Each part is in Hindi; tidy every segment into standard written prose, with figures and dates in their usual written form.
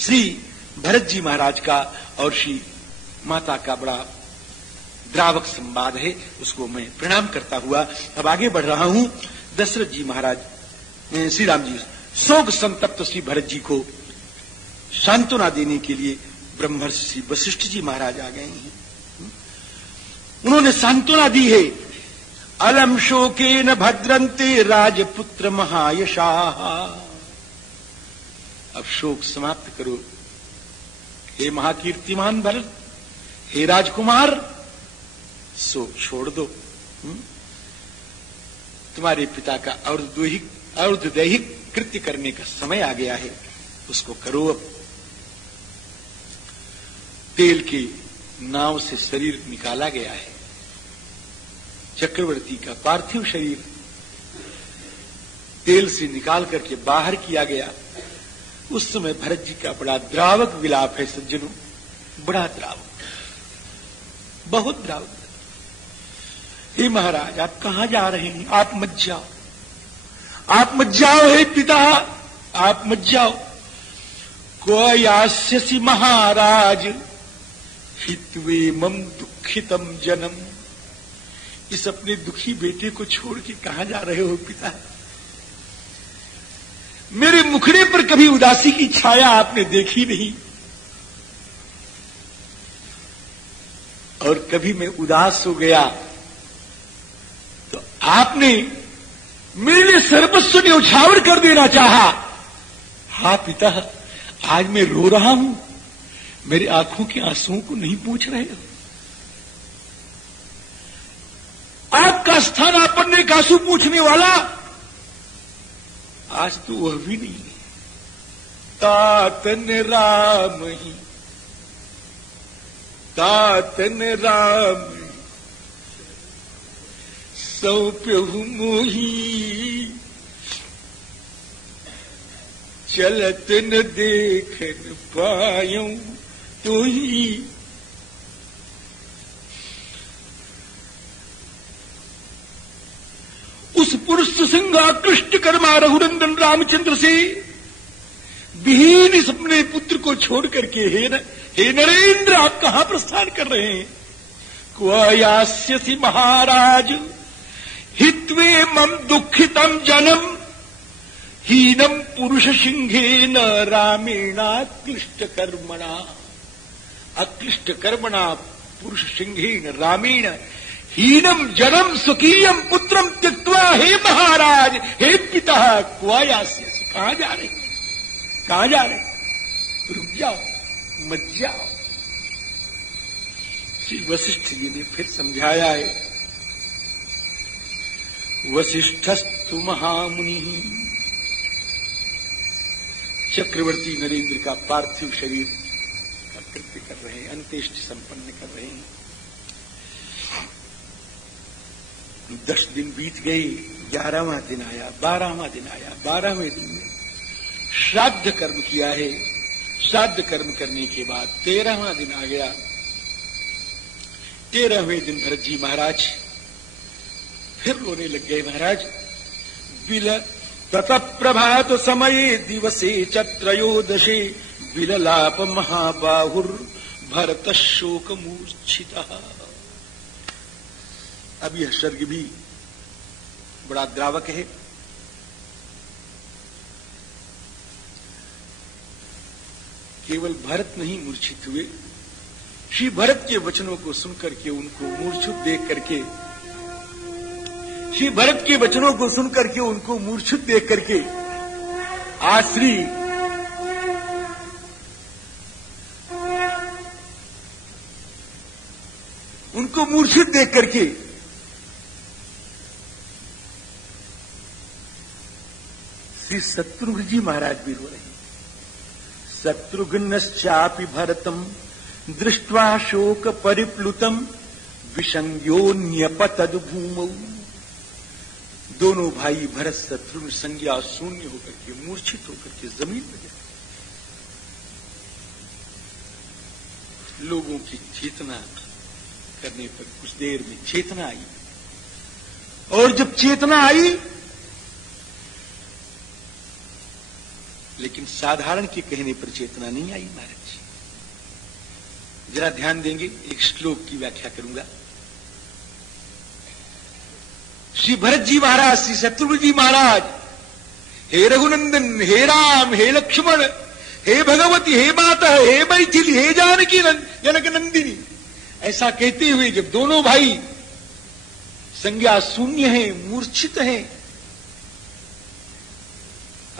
श्री भरत जी महाराज का और श्री माता का बड़ा द्रावक संवाद है, उसको मैं प्रणाम करता हुआ अब आगे बढ़ रहा हूं। दशरथ जी महाराज, श्री राम जी शोक संतप्त श्री भरत जी को सांत्वना देने के लिए ब्रह्मर्षि श्री वशिष्ठ जी महाराज आ गए हैं। उन्होंने सांत्वना दी है। अलम शोकेन भद्रन्ते राजपुत्र महायशाः। अब शोक समाप्त करो हे महाकीर्तिमान भरत, हे राजकुमार, शोक छोड़ दो। तुम्हारे पिता का और्ध्वदैहिक कृत्य करने का समय आ गया है, उसको करो। अब तेल की नाव से शरीर निकाला गया है, चक्रवर्ती का पार्थिव शरीर तेल से निकाल करके बाहर किया गया। उस समय भरत जी का बड़ा द्रावक विलाप है सज्जनों, बड़ा द्रावक, बहुत द्रावक। हे महाराज, आप कहां जा रहे हैं? आप मत जाओ, आप मत जाओ हे पिता, आप मत जाओ। क्वयास्यसि महाराज हित्वे मम दुखितम जनम। इस अपने दुखी बेटे को छोड़ के कहां जा रहे हो पिता? मेरे मुखड़े पर कभी उदासी की छाया आपने देखी नहीं, और कभी मैं उदास हो गया तो आपने मेरे लिए सर्वस्व न्यौछावर कर देना चाहा। हा पिता, आज मैं रो रहा हूं, मेरी आंखों के आंसुओं को नहीं पूछ रहे हो। आपका स्थान आपने का आंसू पूछने वाला आज तो वह भी नहीं है। तातन राम ही, तातन राम सौंप्यहु मोही, चलत न देखन पायूं तो ही। उस पुरुष सिंह आकृष्ट कर्मा रघुनंदन रामचंद्र से विहीन इस अपने पुत्र को छोड़ करके हे नरेंद्र, आप कहां प्रस्थान कर रहे हैं? क्वयास्यसि महाराज हित्वे मम दुखितम जनम, हीनम पुरुष सिंहेन रामेणाक्लिष्ट कर्मणा। अक्लिष्ट कर्मणा पुरुष सिंहेन रामेण हीनम जनम स्वकीयम पुत्रम त्यक्त्वा। हे महाराज, हे पिता, क्वयास्यसि, कहां जा रहे, कहां जा रहे? रुक जाओ, मत जाओ। श्री वशिष्ठ जी ने फिर समझाया है। वशिष्ठस्तु महामुनि, चक्रवर्ती नरेंद्र का पार्थिव शरीर का कृत्य कर रहे हैं, अंत्येष्टि संपन्न कर रहे हैं। 10 दिन बीत गए, 11वां दिन आया, 12वां दिन आया। 12वें दिन में श्राद्ध कर्म किया है। श्राद्ध कर्म करने के बाद 13वां दिन आ गया। 13वें दिन भरत जी महाराज फिर रोने लग गए। महाराज, ततः प्रभात समये दिवसे त्रयोदशे विललाप महाबाहुर भरत शोक मूर्छितः। अब यह सर्ग भी बड़ा द्रावक है। केवल भरत नहीं मूर्छित हुए, श्री भरत के वचनों को सुनकर के, उनको मूर्छित देख करके, श्री भरत के वचनों को सुनकर के उनको मूर्छित देख करके आज श्री उनको मूर्छित देख करके श्री शत्रुघ्न जी महाराज भी रो रहे हैं। शत्रुघ्नश्चापि भरतम दृष्ट्वा शोक परिप्लुतम विसंज्ञोन्यपतद भूमौ। दोनों भाई भरत शत्रुघ्न संज्ञा शून्य होकर के, मूर्छित होकर के जमीन में गिरे। लोगों की चेतना करने पर कुछ देर में चेतना आई, और जब चेतना आई, लेकिन लेकिन साधारण के कहने पर चेतना नहीं आई महाराज जी। जरा ध्यान देंगे, एक श्लोक की व्याख्या करूंगा। श्री भरत जी महाराज, श्री शत्रुघ्न जी महाराज, हे रघुनंदन, हे राम, हे लक्ष्मण, हे भगवती, हे माता, हे मैथिली, हे जानकी जनक नंदिनी, ऐसा कहते हुए जब दोनों भाई संज्ञा शून्य है, मूर्छित है,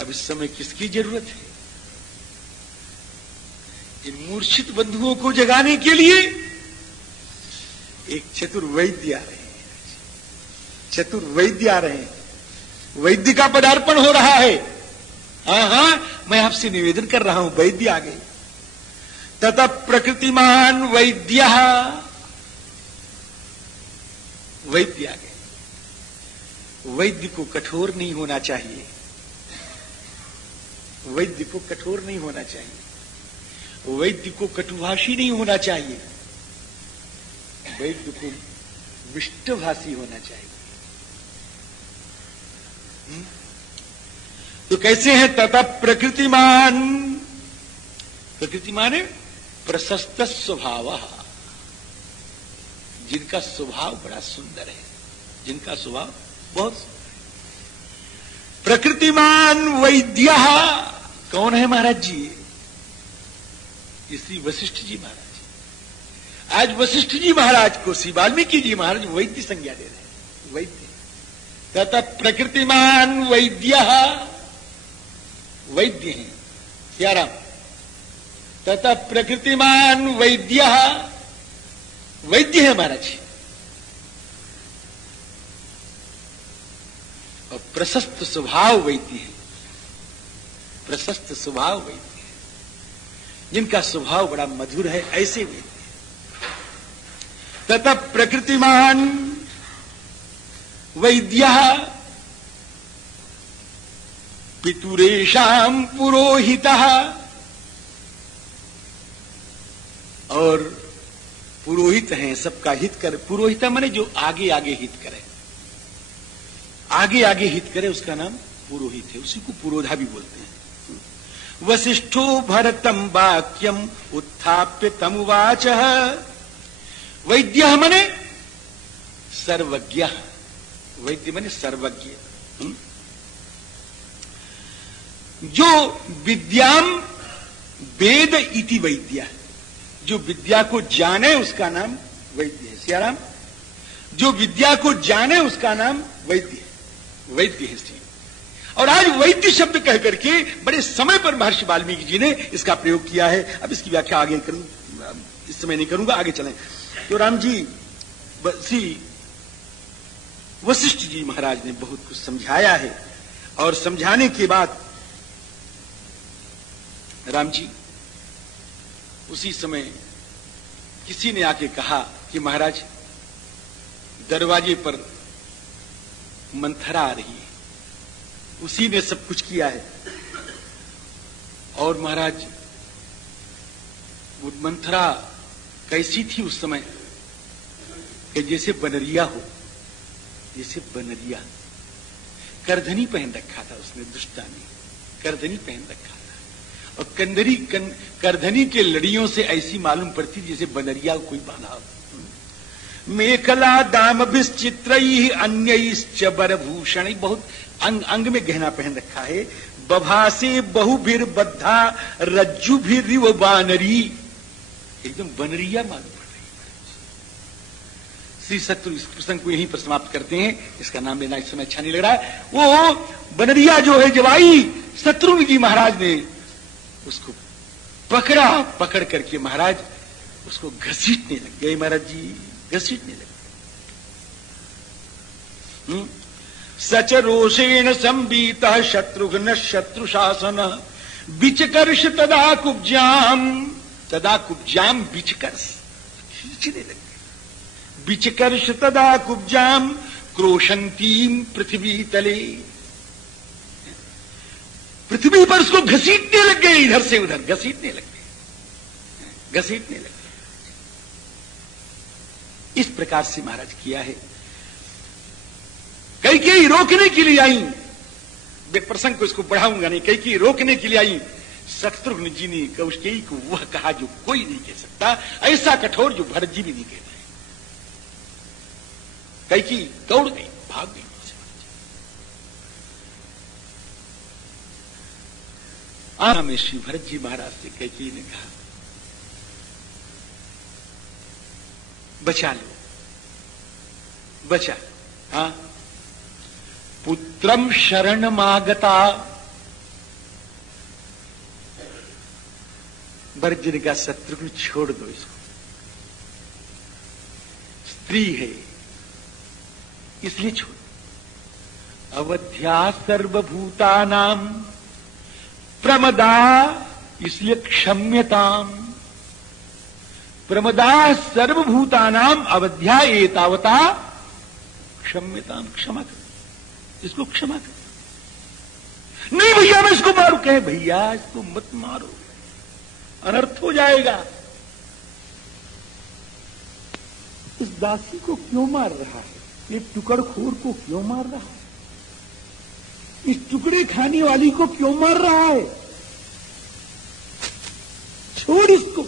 अब इस समय किसकी जरूरत है? इन मूर्छित बंधुओं को जगाने के लिए एक चतुर्वैद्य आ रहे हैं। चतुर्वैद्य आ रहे हैं, वैद्य का पदार्पण हो रहा है। हां, मैं आपसे निवेदन कर रहा हूं, वैद्य आ गए। ततः प्रकृतिमान वैद्य, वैद्य आ गए। वैद्य को कठोर नहीं होना चाहिए, वैद्य को कठोर नहीं होना चाहिए, वैद्य को कटुभाषी नहीं होना चाहिए, वैद्य को विष्टभाषी होना चाहिए। तो कैसे हैं? तथा प्रकृतिमान, प्रकृतिमान है प्रशस्त स्वभाव, जिनका स्वभाव बड़ा सुंदर है, जिनका स्वभाव बहुत प्रकृतिमान वैद्य। कौन है महाराज जी? श्री वशिष्ठ जी महाराज। आज वशिष्ठ जी महाराज को श्री वाल्मीकि जी महाराज वैद्य संज्ञा दे रहे हैं, वैद्य। तथा प्रकृतिमान वैद्य, वैद्य हैं सियाराम। तथा प्रकृतिमान वैद्य, वैद्य है महाराज। और प्रशस्त स्वभाव वैद्य है, प्रशस्त स्वभाव वैद्य है, जिनका स्वभाव बड़ा मधुर है, ऐसे वैद्य। तथा प्रकृतिमान वैद्य पितुरेशाम पुरोहितः, और पुरोहित हैं, सबका हित कर। पुरोहित माने जो आगे आगे हित करे, आगे आगे हित करे, उसका नाम पुरोहित है, उसी को पुरोधा भी बोलते हैं। वसिष्ठो भरतम वाक्यम उत्थाप्य तमुवाच, वैद्य माने सर्वज्ञ, वैद्य माने सर्वज्ञ, जो विद्याम वेद इति वैद्य, जो विद्या को जाने उसका नाम वैद्य है। सियाराम, जो विद्या को जाने उसका नाम वैद्य है, वैद्य है श्री। और आज वैद्य शब्द कह करके बड़े समय पर महर्षि वाल्मीकि जी ने इसका प्रयोग किया है। अब इसकी व्याख्या आगे करूं, इस समय नहीं करूंगा, आगे चलें। तो राम जी, श्री वशिष्ठ जी महाराज ने बहुत कुछ समझाया है, और समझाने के बाद राम जी, उसी समय किसी ने आके कहा कि महाराज दरवाजे पर मंथरा आ रही है, उसी ने सब कुछ किया है। और महाराज वो मंथरा कैसी थी उस समय कि जैसे बनरिया हो, जैसे बनरिया। करधनी पहन रखा था उसने, दुष्टा ने करधनी पहन रखा था, और करधनी के लड़ियों से ऐसी मालूम पड़ती जैसे बनरिया कोई बांधा हो। मेखला दाम विचित्रई अन्यश्च बरभूषण, बहुत अंग में गहना पहन रखा है। बभासे बहुभिर बद्धा रज्जुभिरिव बानरी, एकदम बनरिया मालूम पड़ रही है। श्री शत्रु इस प्रसंग को यहीं पर समाप्त करते हैं, इसका नाम लेना इस समय अच्छा नहीं लग रहा है। वो बनरिया जो है जब आई, शत्रुघ्न जी महाराज ने उसको पकड़ा, पकड़ करके महाराज उसको घसीटने लग गए। महाराज जी घसीटने लगे। सच रोषेण संबीतः शत्रुघ्न शत्रु शासन बिचकर्ष तदा कुब्जाम बिचकर्ष, खींचने लगे। बिचकर्ष तदा कुब्जाम क्रोशंतीम पृथ्वी तले, पृथ्वी पर उसको घसीटने लग गए, इधर से उधर घसीटने लग गए, घसीटने लग गए। इस प्रकार से महाराज किया है। कैकेयी रोकने के लिए आई, वे प्रसंग को इसको बढ़ाऊंगा नहीं, कैकेयी रोकने के लिए आई। शत्रुघ्न जी ने कौशेयी को वह कहा जो कोई नहीं कह सकता, ऐसा कठोर जो भरत जी भी नहीं कह रहे। कैकेयी दौड़ गई, भाग गई। आना में श्री भरत जी महाराज से कैकेयी ने कहा, बचा लो, बचा। हाँ, पुत्रम शरणमागता। भरत जी ने कहा, शत्रुघ्न छोड़ दो इसको, स्त्री है इसलिए छोड़। अवध्या सर्वभूतानाम प्रमदा इसलिए क्षम्यताम। प्रमदा सर्वभूतानाम अवध्या एतावता क्षम्यताम। क्षमा कर, इसको क्षमा कर। नहीं भैया मैं इसको मारू, कहे भैया इसको मत मारो, अनर्थ हो जाएगा। इस दासी को क्यों मार रहा है? एक टुकड़खोर को क्यों मार रहा है? इस टुकड़े खाने वाली को क्यों मार रहा है? छोड़ इसको।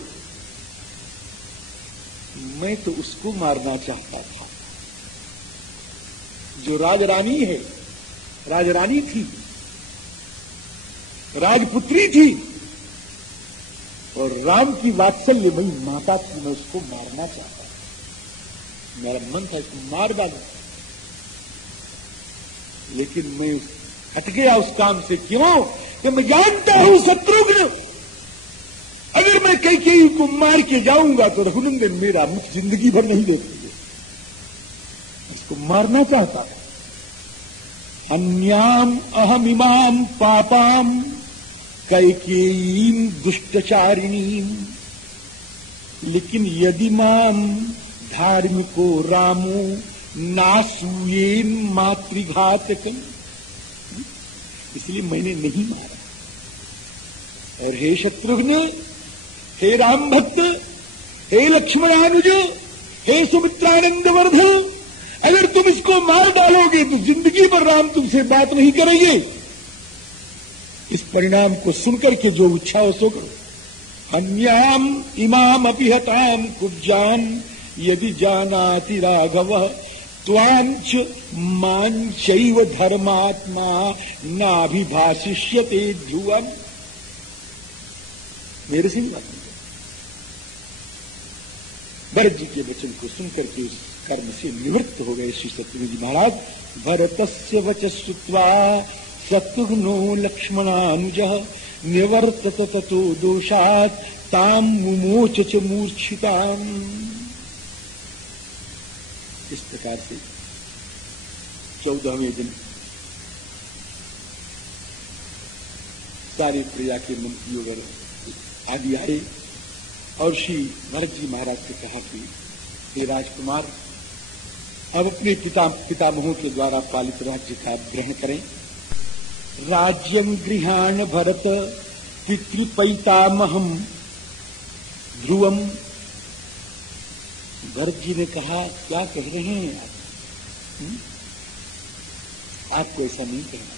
मैं तो उसको मारना चाहता था जो राजरानी है, राजरानी थी, राजपुत्री थी और राम की वात्सल्यमयी माता थी। मैं उसको मारना चाहता था, मेरा मन था इसको मार डालूं, लेकिन मैं हट गया उस काम से। क्यों? कि मैं जानता हूं शत्रुघ्न, अगर मैं कैकेयी को मार के जाऊंगा तो रघुनंदन मेरा मुख जिंदगी भर नहीं देखेंगे। इसको मारना चाहता था। अन्याम अहम इमाम पापाम कैकेयीम दुष्टचारिणीम। लेकिन यदि माम धार्मिको रामो नासूयेन मातृघातकम, इसलिए मैंने नहीं मारा। और हे शत्रुघ्न, हे राम भक्त, हे लक्ष्मणानुज, हे सुमित्रानंद वर्धन, अगर तुम इसको मार डालोगे तो जिंदगी भर राम तुमसे बात नहीं करेंगे। इस परिणाम को सुनकर के जो इच्छा हो सो करो। अन्याम इमाम अपिहताम कुब्जाम यदि जानाति राघव त्वांच मांचैव धर्मात्मा नाभिभाषिष्यते ध्रुवम। मेरे से भी बात नहीं। भरत जी के वचन को सुनकर के उस कर्म से निवृत्त हो गए श्री शत्रुघ्न जी महाराज। भरतस्य वच श्रुत्वा शत्रुघ्नो लक्ष्मणानुजः निवर्तत ततो दोषात् ताम मुमोच च मूर्छिताम्। इस प्रकार से 14वें दिन सारे प्रजा के मंत्री वगैरह आदि आए और श्री भरत जी महाराज से कहा कि हे राजकुमार, अब अपने पितामहों के द्वारा पालित राज्य का ग्रहण करें। राज्यं गृहाण भरत पितृपैतामहम ध्रुवम। भरत जी ने कहा, क्या कह रहे हैं आप? आपको ऐसा नहीं कहना।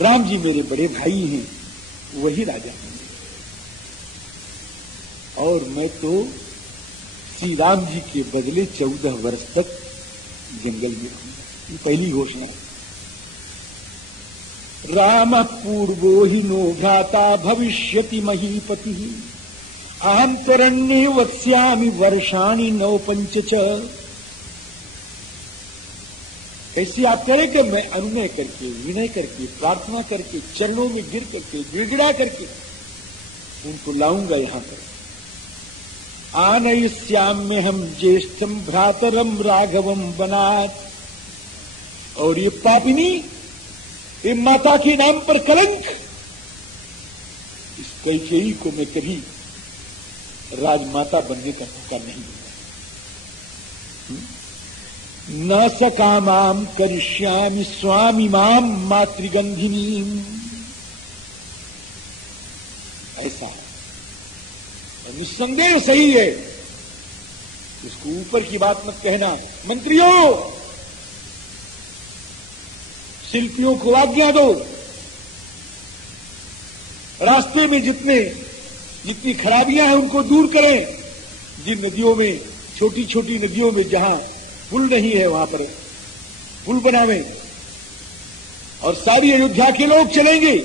राम जी मेरे बड़े भाई हैं, वही राजा होंगे, और मैं तो श्री राम जी के बदले 14 वर्ष तक जंगल में रहूंगा। ये पहली घोषणा है। राम पूर्वो ही नो भ्राता भविष्यति महीपति अहम तरण्ये वत्स्यामि वर्षाणि 9 च। ऐसे आप करें कि मैं अनुनय करके, विनय करके, प्रार्थना करके, चरणों में गिर करके, गिड़गिड़ा करके उनको लाऊंगा यहां पर। आनयिष्याम्य हम ज्येष्ठम भ्रातरम राघवम बनात। और ये पापिनी, ये माता के नाम पर कलंक, इस कैकेयी को मैं कभी राजमाता बनने का मौका नहीं दूंगा। न सकामाम करिष्यामि स्वामी माम मातृगंधिनी। ऐसा है, और निस्संदेह सही है। उसको ऊपर की बात मत कहना। मंत्रियों, शिल्पियों को आज्ञा दो, रास्ते में जितनी खराबियां हैं उनको दूर करें। जिन नदियों में, छोटी छोटी नदियों में जहां पुल नहीं है वहां पर पुल बनावें, और सारी अयोध्या के लोग चलेंगे,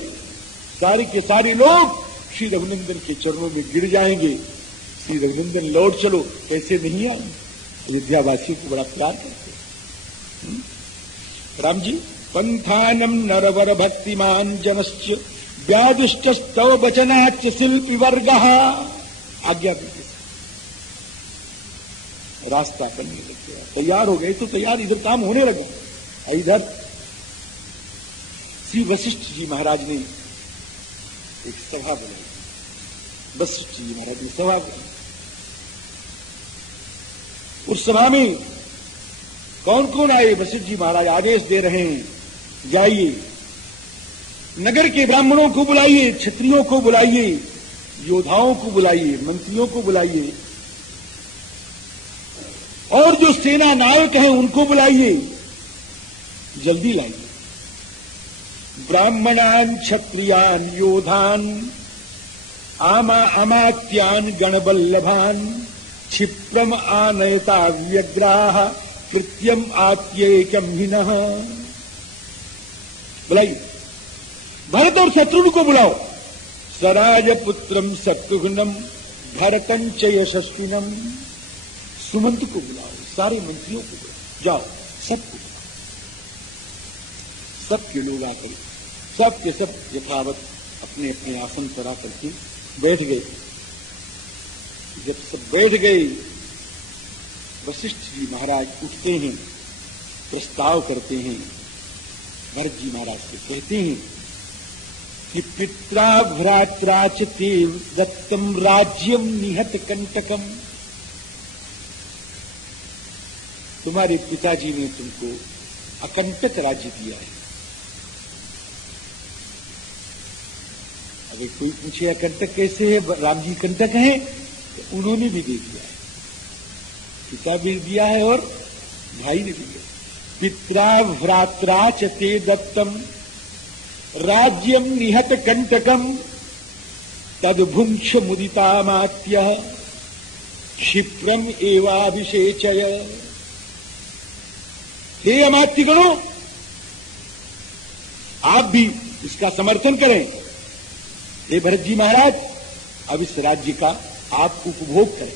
सारे के सारे लोग श्री रघुनंदन के चरणों में गिर जाएंगे। श्री रघुनंदन लौट चलो, कैसे नहीं आए? अयोध्यावासियों को बड़ा प्यार करते हैं। राम जी, पंथानम नरवर भक्तिमान जनश्च व्यादिष्टस्तव वचनाच्च शिल्पी वर्ग, आज्ञा देते रास्ता बनने लग गया। तैयार हो गए तो तैयार, इधर काम होने लगा। इधर श्री वशिष्ठ जी महाराज ने एक सभा बनाई। वशिष्ठ जी महाराज ने सभा बनाई। उस सभा में कौन कौन आए? वशिष्ठ जी महाराज आदेश दे रहे हैं, जाइए नगर के ब्राह्मणों को बुलाइए, क्षत्रियों को बुलाइए, योद्धाओं को बुलाइए, मंत्रियों को बुलाइए, और जो सेना नायक हैं उनको बुलाइए, जल्दी लाइए। ब्राह्मणान क्षत्रियान योधान अमात्यान गणबल्लभान क्षिप्रम आनयता व्यग्राह कृत्यम आत्येकम हिनः। बुलाइए, भरत और शत्रुघ्न को बुलाओ। सराज पुत्रम शत्रुघ्नम भरतं च यशस्विनम। सुमंत को बुलाओ, सारे मंत्रियों को बुलाओ, जाओ सबको बुलाओ। सबके लोग आकर सब के सब यथावत अपने अपने आसन पर आकर के बैठ गए। जब सब बैठ गए, वशिष्ठ जी महाराज उठते हैं, प्रस्ताव करते हैं, भरत जी महाराज से कहते हैं कि पित्रा भ्रात्रा च ते दत्तम राज्यम निहत कंटकम। तुम्हारे पिताजी ने तुमको अकंटक राज्य दिया है। अगर कोई पूछे अकंटक कैसे है, राम जी कंटक हैं, तो उन्होंने भी दे दिया है, पिता भी दिया है और भाई ने भी दिया। पित्रा भ्रात्रा च ते दत्तम राज्यम निहत कंटकम तद्भुंक्ष मुदितामात्य क्षिप्रम एवाभिषेचय। हे अमात्यगणों, आप भी इसका समर्थन करें। हे भरत जी महाराज, अब इस राज्य का आप उपभोग करें।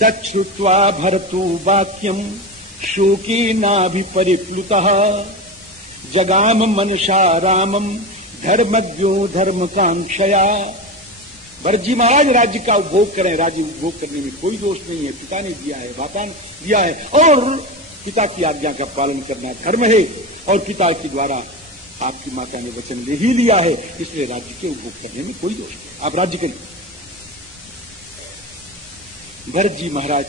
तच्छ्रुत्वा भरतो वाक्यम शोकेनाभिपरिप्लुतः जगाम मनसा रामम धर्मज्ञो धर्मकांक्षया। भरत जी महाराज राज्य का उपभोग करें। राज्य उपभोग करने में कोई दोष नहीं है, पिता ने दिया है, माता ने दिया है, और पिता की आज्ञा का पालन करना धर्म है, और पिता के द्वारा आपकी माता ने वचन ले ही लिया है, इसलिए राज्य के उपभोग करने में कोई दोष नहीं, आप राज्य करें। भरत जी महाराज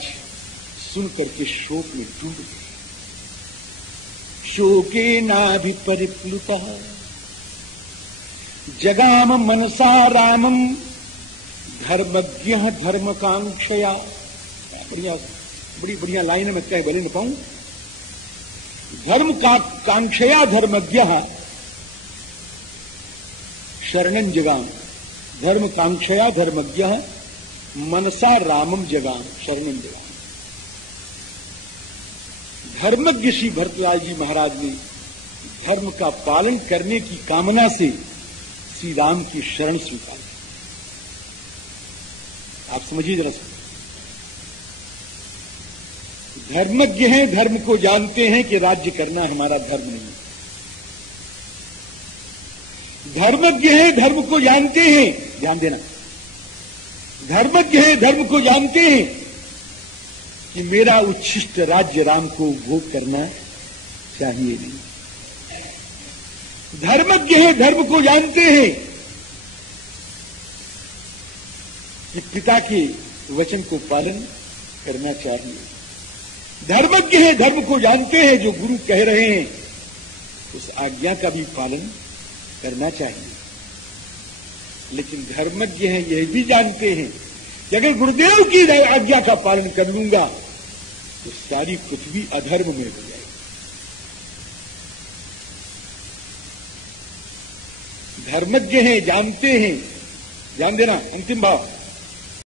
सुन करके शोक में डूब गए। शोकेनाभिपरिप्लुतः जगाम मनसा रामम धर्मज्ञः धर्मकांक्षया। बड़ी बढ़िया लाइन में कह भले न पाऊं। धर्म का कांक्षया धर्मज्ञः शरणं जगाम। धर्म कांक्षया धर्मज्ञः मनसा रामम जगाम शरणं जगाम। धर्मज्ञ श्री भरतलाल जी महाराज ने धर्म का पालन करने की कामना से श्री राम की शरण स्वीकार की। आप समझिए जरा सा, धर्मज्ञ हैं, धर्म को जानते हैं कि राज्य करना हमारा धर्म नहीं है। धर्मज्ञ हैं, धर्म को जानते हैं, ध्यान देना, धर्मज्ञ हैं, धर्म को जानते हैं कि मेरा उच्छिष्ट राज्य राम को भोग करना चाहिए नहीं। धर्मज्ञ हैं, धर्म को जानते हैं कि पिता के वचन को पालन करना चाहिए। धर्मज्ञ हैं, धर्म को जानते हैं जो गुरु कह रहे हैं उस आज्ञा का भी पालन करना चाहिए। लेकिन धर्मज्ञ हैं, यह भी जानते हैं कि अगर गुरुदेव की आज्ञा का पालन कर लूंगा तो सारी पृथ्वी अधर्म में हो जाएगी। धर्मज्ञ हैं, जानते हैं, ध्यान देना, अंतिम भाव,